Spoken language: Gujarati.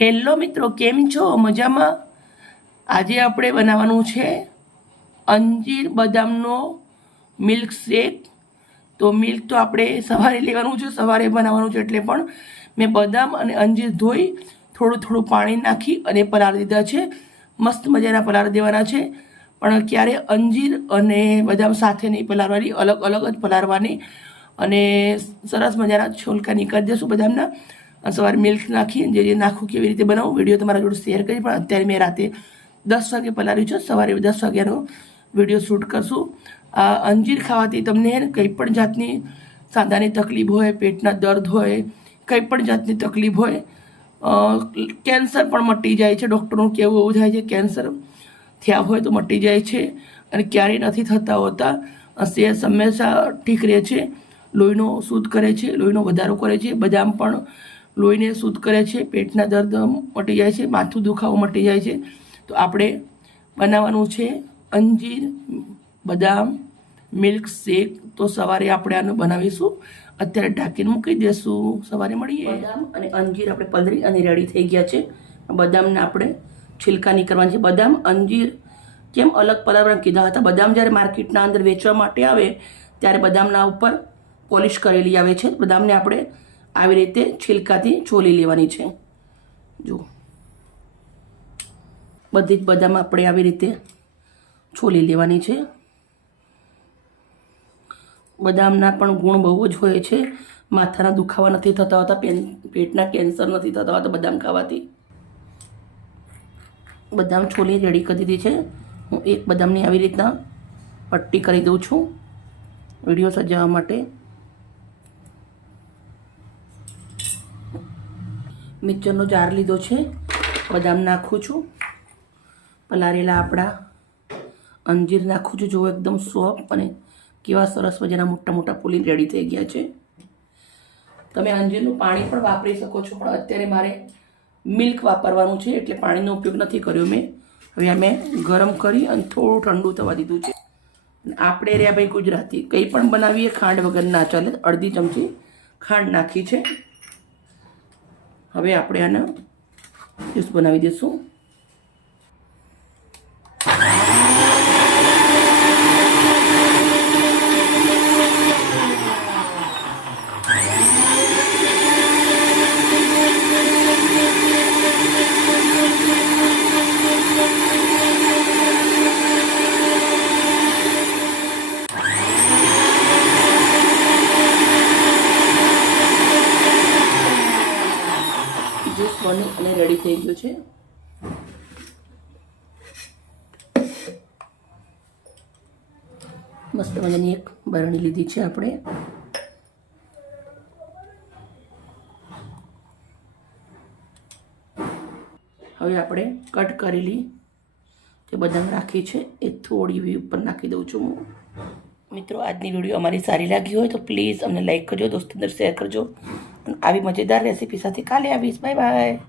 હેલો મિત્રો, કેમ છો? મજામાં? આજે આપણે બનાવવાનું છે અંજીર બદામનો મિલ્ક શેક. તો મિલ્ક તો આપણે સવારે લેવાનું છે, સવારે બનાવવાનું છે એટલે પણ મેં બદામ અને અંજીર ધોઈ થોડું થોડું પાણી નાખી અને પલાળ દીધા છે. મસ્ત મજાના પલાળ દેવાના છે. પણ ક્યારે અંજીર અને બદામ સાથે નહીં પલાળવાની, અલગ અલગ જ પલાળવાની અને સરસ મજાના છોલકા નીકળી દેશું બદામના. સવારે મિલ્ક નાખી જે નાખું કેવી રીતે બનાવું વીડિયો તમારા જોડે શેર કરી, પણ અત્યારે મેં રાતે દસ વાગે પલાળ્યું છે. સવારે દસ વાગ્યાનો વીડિયો શૂટ કરશું. આ અંજીર ખાવાથી તમને કંઈ પણ જાતની સાંધાની તકલીફ હોય, પેટના દર્દ હોય, કંઈ પણ જાતની તકલીફ હોય કેન્સર પણ મટી જાય છે. ડૉક્ટરનું કહેવું એવું થાય છે કેન્સર થયા હોય તો મટી જાય છે અને ક્યારેય નથી થતા હોતા. સેસ હંમેશા ઠીક રહે છે. લોહીનો શુદ્ધ કરે છે, લોહીનો વધારો કરે છે. બદામ પણ લોહીને શુદ્ધ કરે છે, પેટના દર્દ મટી જાય છે, માથું દુખાવો મટી જાય છે. તો આપણે બનાવવાનું છે અંજીર, બદામ, મિલ્ક શેક. તો સવારે આપણે આનું બનાવીશું. અત્યારે ઢાંકીને મૂકી દેશું. સવારે મળીએ. બદામ અને અંજીર આપણે પલરી અને રેડી થઈ ગયા છે. બદામને આપણે છિલકા નહીં કરવાની છે. બદામ, અંજીર, કેમ અલગ પલાળવાના કીધા હતા? બદામ જ્યારે માર્કેટના અંદર વેચવા માટે આવે, ત્યારે બદામના ઉપર પોલિશ કરેલી આવે છે. બદામને આપણે આવી રીતે છિલકાથી છોલી લેવાની છે. જો. બધી જ બદામ આપણે આવી રીતે છોલી લેવાની છે. બદામના પણ ગુણ બહુ જ હોય છે. માથાના દુખાવા નથી થતા હોતા, પેન, પેટના કેન્સર નથી થતા હોતા બદામ ખાવાથી. બદામ છોલી રેડી કરી દીધી છે. હું એક બદામની આવી રીતના પટ્ટી કરી દઉં છું. વીડિયો સજાવવા માટે. મિક્સરનો જાર લીધો છે. બદામ નાખું છું. પલારેલા આપણા અંજીર નાખું છું. જોવો એકદમ સોફ્ટ અને કેવા સરસ મજાના મોટા મોટા પુલી રેડી થઈ ગયા છે. તમે અંજીરનું પાણી પણ વાપરી શકો છો, પણ અત્યારે મારે મિલ્ક વાપરવાનું છે, એટલે પાણીનો ઉપયોગ નથી કર્યો મેં. હવે આ મેં ગરમ કરી અને થોડું ઠંડુ થવા દીધું છે. આપણે રહ્યા ભાઈ ગુજરાતી. કંઈ પણ બનાવીએ, ખાંડ વગર ના ચાલે. અડધી ચમચી ખાંડ નાખી છે. હવે આપણે આને જ્યુસ બનાવી દઈશું જ્યુસ બની અને રેડી થઈ ગયું છે. મસ્ત મજાની એક બરણી લીધી છે આપણે. હવે આપણે કટ કરેલી જે બદામ રાખી છે, એ થોડી એવી ઉપર નાખી દઉં છું હું. મિત્રો, આજની વીડિયો અમારી સારી લાગી હોય તો પ્લીઝ અમને લાઈક કરજો દોસ્તો અંદર શેર કરજો. આવી મજેદાર રેસીપી સાથે કાલે આવીશ. Bye bye